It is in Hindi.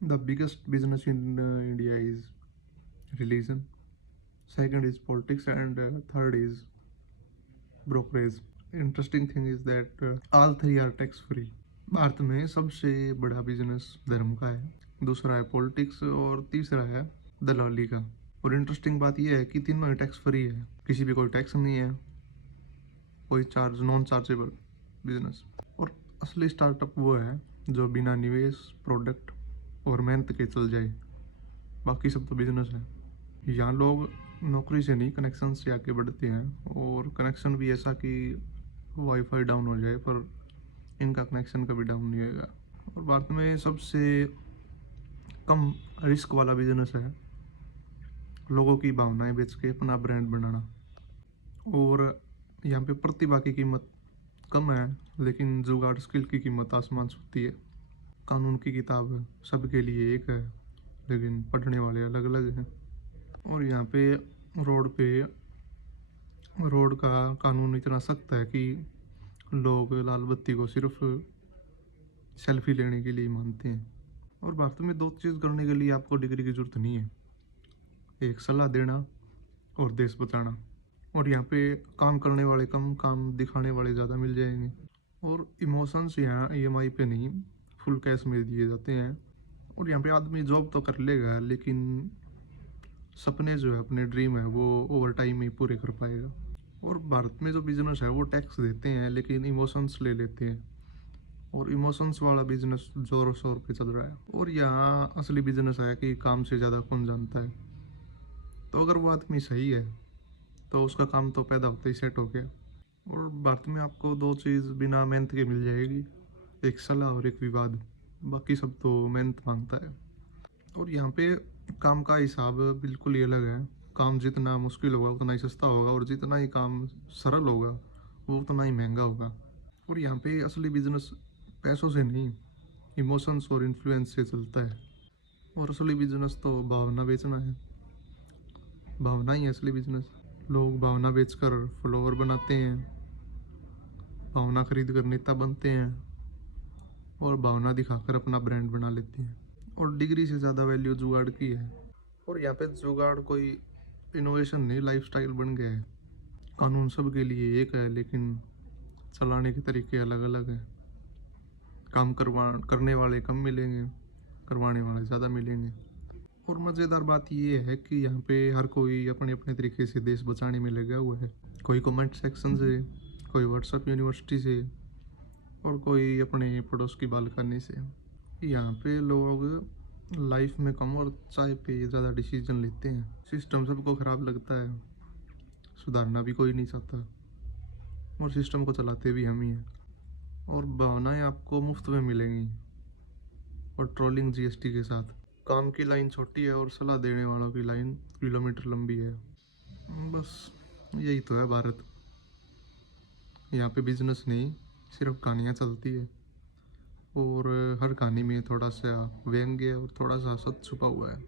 The biggest business in India is religion, second is politics, and third is brokerage. Interesting thing is that all three are tax free. Bharat में सबसे बड़ा बिजनेस धर्म का है, दूसरा है पॉलिटिक्स और तीसरा है दलाली का। और इंटरेस्टिंग बात यह है कि तीनों ही टैक्स फ्री है, किसी भी कोई टैक्स नहीं है, कोई चार्ज नॉन चार्जेबल बिजनेस। और असली स्टार्टअप वो है जो बिना निवेश, प्रोडक्ट और मेहनत के चल जाए। बाकी सब तो बिजनेस है। यहाँ लोग नौकरी से नहीं, कनेक्शन से आगे बढ़ते हैं, और कनेक्शन भी ऐसा कि वाईफाई डाउन हो जाए पर इनका कनेक्शन कभी डाउन नहीं होगा। और भारत में सबसे कम रिस्क वाला बिजनेस है लोगों की भावनाएं बेच के अपना ब्रांड बनाना। और यहाँ पे प्रतिभा की कीमत कम है, लेकिन जुगाड़ स्किल की कीमत आसमान छूती है। कानून की किताब सबके लिए एक है, लेकिन पढ़ने वाले अलग अलग हैं। और यहाँ पे रोड का कानून इतना सख्त है कि लोग लाल बत्ती को सिर्फ सेल्फी लेने के लिए मानते हैं। और भारत में दो चीज़ करने के लिए आपको डिग्री की जरूरत नहीं है, एक सलाह देना और देश बचाना। और यहाँ पे काम करने वाले कम, काम दिखाने वाले ज़्यादा मिल जाएंगे। और इमोशंस यहाँ ईएमआई पे नहीं, फुल कैश में दिए जाते हैं। और यहाँ पे आदमी जॉब तो कर लेगा, लेकिन सपने जो है, अपने ड्रीम है, वो ओवर टाइम ही पूरे कर पाएगा। और भारत में जो बिजनेस है वो टैक्स देते हैं, लेकिन इमोशंस ले लेते हैं, और इमोशंस वाला बिजनेस जोरों शोर पे चल रहा है। और यहाँ असली बिजनेस है कि काम से ज़्यादा कौन जानता है। तो अगर वो आदमी सही है तो उसका काम तो पैदा होते ही सेट हो गया। और भारत में आपको दो चीज़ बिना मेहनत के मिल जाएगी, एक सलाह और एक विवाद। बाकी सब तो मेहनत मांगता है। और यहाँ पे काम का हिसाब बिल्कुल ही अलग है। काम जितना मुश्किल होगा उतना ही सस्ता होगा, और जितना ही काम सरल होगा वो उतना ही महंगा होगा। और यहाँ पे असली बिजनेस पैसों से नहीं, इमोशंस और इन्फ्लुएंस से चलता है। और असली बिजनेस तो भावना बेचना है, भावना ही है असली बिजनेस। लोग भावना बेचकर फॉलोवर बनाते हैं, भावना खरीद कर नेता बनते हैं, और भावना दिखाकर अपना ब्रांड बना लेते हैं। और डिग्री से ज़्यादा वैल्यू जुगाड़ की है। और यहाँ पे जुगाड़ कोई इनोवेशन नहीं, लाइफस्टाइल बन गया है। कानून सबके लिए एक है, लेकिन चलाने के तरीके अलग अलग हैं। काम करने वाले कम मिलेंगे, करवाने वाले ज़्यादा मिलेंगे। और मज़ेदार बात ये है कि यहाँ पे हर कोई अपने अपने तरीके से देश बचाने में लगा हुआ है। कोई कमेंट सेक्शन से, कोई व्हाट्सएप यूनिवर्सिटी से, और कोई अपने पड़ोस की बालकनी से। यहाँ पे लोग लाइफ में कम और चाय पे ज़्यादा डिसीजन लेते हैं। सिस्टम सबको ख़राब लगता है, सुधारना भी कोई नहीं चाहता, और सिस्टम को चलाते भी हम ही हैं। और भावनाएं आपको मुफ्त में मिलेंगी, और ट्रोलिंग जीएसटी के साथ। काम की लाइन छोटी है और सलाह देने वालों की लाइन किलोमीटर लंबी है। बस यही तो है भारत। यहाँ पे बिजनेस नहीं, सिर्फ कहानियाँ चलती है, और हर कहानी में थोड़ा सा व्यंग्य और थोड़ा सा सच छुपा हुआ है।